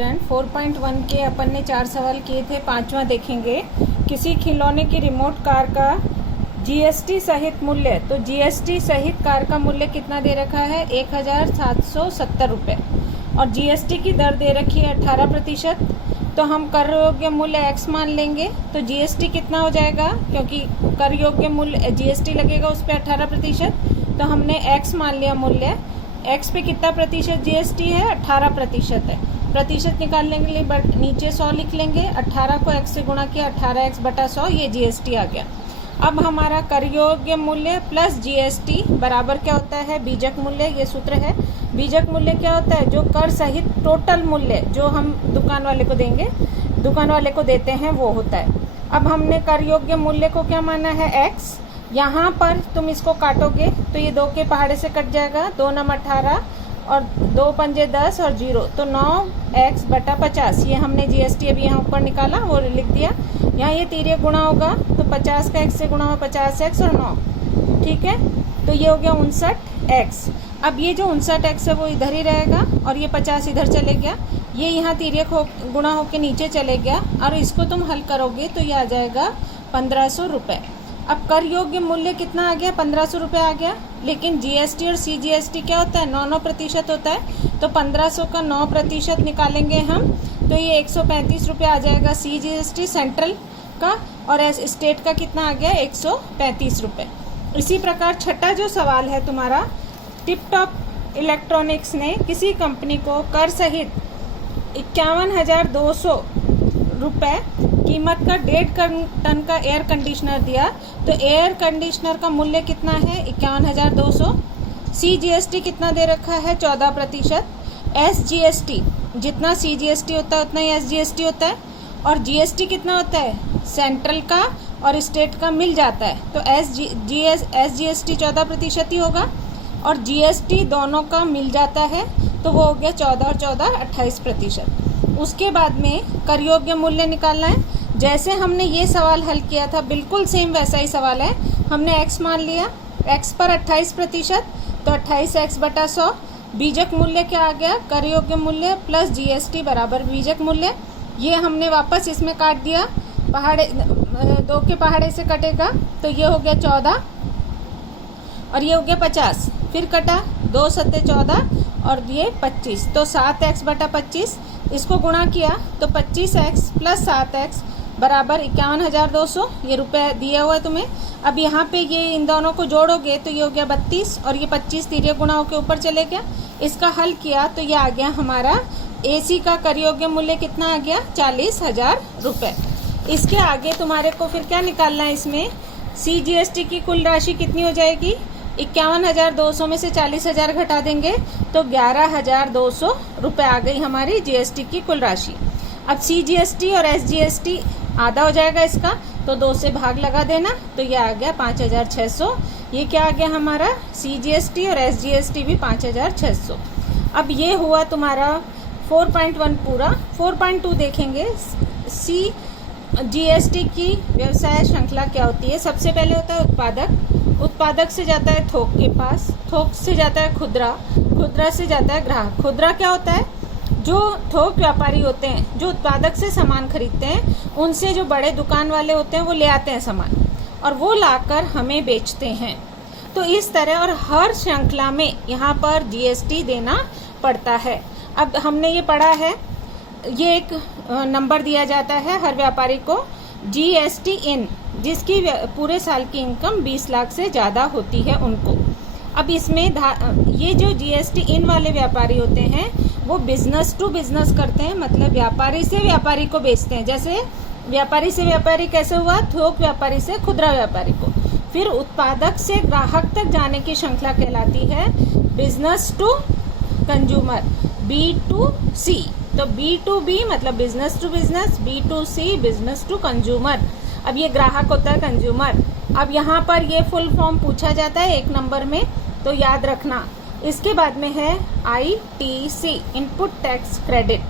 Student 4.1 के अपन ने 4 सवाल किए थे। पांचवा देखेंगे। किसी खिलौने की रिमोट कार का जीएसटी सहित मूल्य, तो जीएसटी सहित कार का मूल्य कितना दे रखा है 1770 रुपये और जीएसटी की दर दे रखी है 18%। तो हम कर योग्य मूल्य x मान लेंगे तो जीएसटी कितना हो जाएगा, क्योंकि कर योग्य मूल्य जीएसटी लगेगा उस पर 18%, तो हमने x मान लिया मूल्य। x पे कितना प्रतिशत जीएसटी है, 18% है। प्रतिशत निकालने के लिए नीचे 100 लिख लेंगे। 18 को x से गुणा किया, 18x बटा 100, ये जीएसटी आ गया। अब हमारा कर योग्य मूल्य प्लस जीएसटी बराबर क्या होता है, बीजक मूल्य। ये सूत्र है। बीजक मूल्य क्या होता है, जो कर सहित टोटल मूल्य जो हम दुकान वाले को देंगे, दुकान वाले को देते हैं, वो होता है। अब हमने कर योग्य मूल्य को क्या माना है, x। यहाँ पर तुम इसको काटोगे तो ये 2 के पहाड़े से कट जाएगा, 2 नम 18 और 2 पंजे 10 और 0, तो 9x बटा 50। ये हमने जीएसटी अभी यहाँ ऊपर निकाला, वो लिख दिया। यहाँ ये तीर्य गुणा होगा तो 50 का x से गुणा हुआ 50x और 9, ठीक है। तो ये हो गया 59x। अब ये जो 59x है वो इधर ही रहेगा और ये 50 इधर चले गया, ये यहाँ तीर्य गुणा होके नीचे चले गया और इसको तुम हल करोगे तो ये आ जाएगा 1500 रुपये। अब कर योग्य मूल्य कितना आ गया, 1500 रुपये आ गया। लेकिन जीएसटी और सीजीएसटी क्या होता है, 9% होता है। तो 1500 का 9% निकालेंगे हम तो ये 135 रुपये आ जाएगा सीजीएसटी सेंट्रल का, और स्टेट का कितना आ गया 135 रुपये। इसी प्रकार छठा जो सवाल है तुम्हारा, टिप टॉप इलेक्ट्रॉनिक्स ने किसी कंपनी को कर सहित 51,200 रुपये कीमत का 1.5 टन का एयर कंडीशनर दिया, तो एयर कंडीशनर का मूल्य कितना है 51,200। सीजीएसटी कितना दे रखा है 14%। एसजीएसटी जितना सीजीएसटी होता है उतना ही एसजीएसटी होता है, और जीएसटी कितना होता है सेंट्रल का और स्टेट का मिल जाता है, तो एसजीएसटी 14% ही होगा और जीएसटी दोनों का मिल जाता है, तो वो हो गया 14 और 14 28%। उसके बाद में कर योग्य मूल्य निकालना है। जैसे हमने ये सवाल हल किया था बिल्कुल सेम वैसा ही सवाल है। हमने x मान लिया, x पर 28%, तो 28x बटा 100। बीजक मूल्य क्या आ गया, कर योग्य मूल्य प्लस जीएसटी बराबर बीजक मूल्य। ये हमने वापस इसमें काट दिया, पहाड़े 2 के पहाड़े से कटेगा तो ये हो गया 14 और ये हो गया 50, फिर कटा 2 सत्ते 14 और ये 25, तो 7x बटा 25। इसको गुणा किया तो 25x प्लस 7x बराबर 51,200, ये रुपये दिया हुआ है तुम्हें। अब यहाँ पे ये इन दोनों को जोड़ोगे तो ये हो गया 32 और ये 25 तीर्य गुणा होकर ऊपर चले गया। इसका हल किया तो ये आ गया हमारा एसी का कर योग्य मूल्य कितना आ गया 40,000 रुपये। इसके आगे तुम्हारे को फिर क्या निकालना है, इसमें सीजीएसटी की कुल राशि कितनी हो जाएगी, 51,200 में से 40,000 घटा देंगे तो 11,200 रुपये आ गई हमारी जीएसटी की कुल राशि। अब सीजीएसटी और एसजीएसटी आधा हो जाएगा इसका, तो 2 से भाग लगा देना, तो ये आ गया 5,600। ये क्या आ गया हमारा, सीजीएसटी और एसजीएसटी भी 5,600। अब ये हुआ तुम्हारा 4.1 पूरा। 4.2 देखेंगे। जीएसटी की व्यवसाय श्रृंखला क्या होती है। सबसे पहले होता है उत्पादक, उत्पादक से जाता है थोक के पास, थोक से जाता है खुदरा, खुदरा से जाता है ग्राहक। खुदरा क्या होता है, जो थोक व्यापारी होते हैं जो उत्पादक से सामान खरीदते हैं, उनसे जो बड़े दुकान वाले होते हैं वो ले आते हैं सामान और वो लाकर हमें बेचते हैं। तो इस तरह और हर श्रृंखला में यहाँ पर जीएसटी देना पड़ता है। अब हमने ये पढ़ा है, ये एक नंबर दिया जाता है हर व्यापारी को, जीएसटी इन, जिसकी पूरे साल की इनकम 20 लाख से ज़्यादा होती है उनको। अब इसमें ये जो जीएसटी इन वाले व्यापारी होते हैं वो बिजनेस टू बिजनेस करते हैं, मतलब व्यापारी से व्यापारी को बेचते हैं। जैसे व्यापारी से व्यापारी कैसे हुआ, थोक व्यापारी से खुदरा व्यापारी को। फिर उत्पादक से ग्राहक तक जाने की श्रृंखला कहलाती है बिजनेस टू कंज्यूमर, B2C। तो B2B मतलब business to business, B2C business to consumer. अब ये ग्राहक होता है कंज्यूमर। अब यहाँ पर ये फुल फॉर्म पूछा जाता है 1 नंबर में, तो याद रखना। इसके बाद में है ITC input tax credit.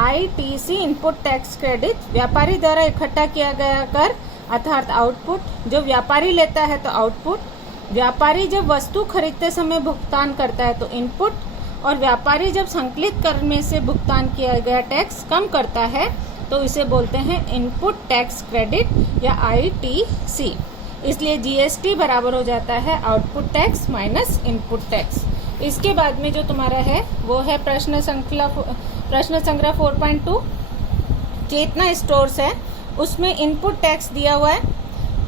ITC input tax credit व्यापारी द्वारा इकट्ठा किया गया कर अर्थात आउटपुट, जो व्यापारी लेता है तो आउटपुट। व्यापारी जब वस्तु खरीदते समय भुगतान करता है तो इनपुट, और व्यापारी जब संकलित कर में से भुगतान किया गया टैक्स कम करता है तो इसे बोलते हैं इनपुट टैक्स क्रेडिट या ITC। इसलिए GST बराबर हो जाता है output tax minus input tax. इसके बाद में जो तुम्हारा है वो है प्रश्न संग्रह 4.2। चेतना स्टोर्स है, उसमें इनपुट टैक्स दिया हुआ है।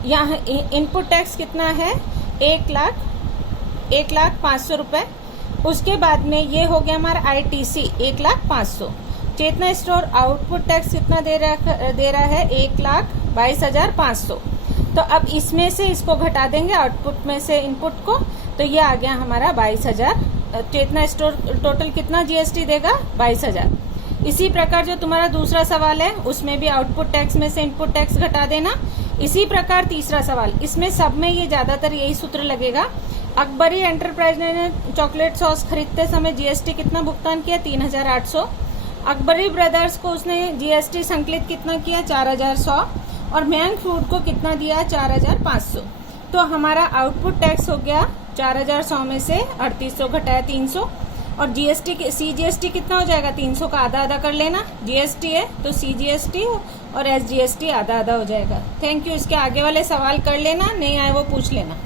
यहाँ इनपुट टैक्स कितना है 1,05,000 रुपए। उसके बाद में ये हो गया हमारा ITC 1,05,000। चेतना स्टोर आउटपुट टैक्स कितना दे रहा है 1,22,500। तो अब इसमें से इसको घटा देंगे आउटपुट में से इनपुट को, तो ये आ गया हमारा 22,000। चेतना स्टोर टोटल कितना GST देगा 22,000। इसी प्रकार जो तुम्हारा दूसरा सवाल है उसमें भी आउटपुट टैक्स में से इनपुट टैक्स घटा देना। इसी प्रकार तीसरा सवाल, इसमें सब में ये ज्यादातर यही सूत्र लगेगा। अकबरी एंटरप्राइज ने चॉकलेट सॉस खरीदते समय GST कितना भुगतान किया 3,800। अकबरी ब्रदर्स को उसने GST संकलित कितना किया 4,100 और मैंग फूड को कितना दिया 4,500। तो हमारा आउटपुट टैक्स हो गया 4,100 में से 3,800 घटाया 300 और CGST कितना हो जाएगा 300 का आधा आधा कर लेना। GST है तो CGST और SGST आधा आधा हो जाएगा। Thank you. इसके आगे वाले सवाल कर लेना, नहीं आए वो पूछ लेना।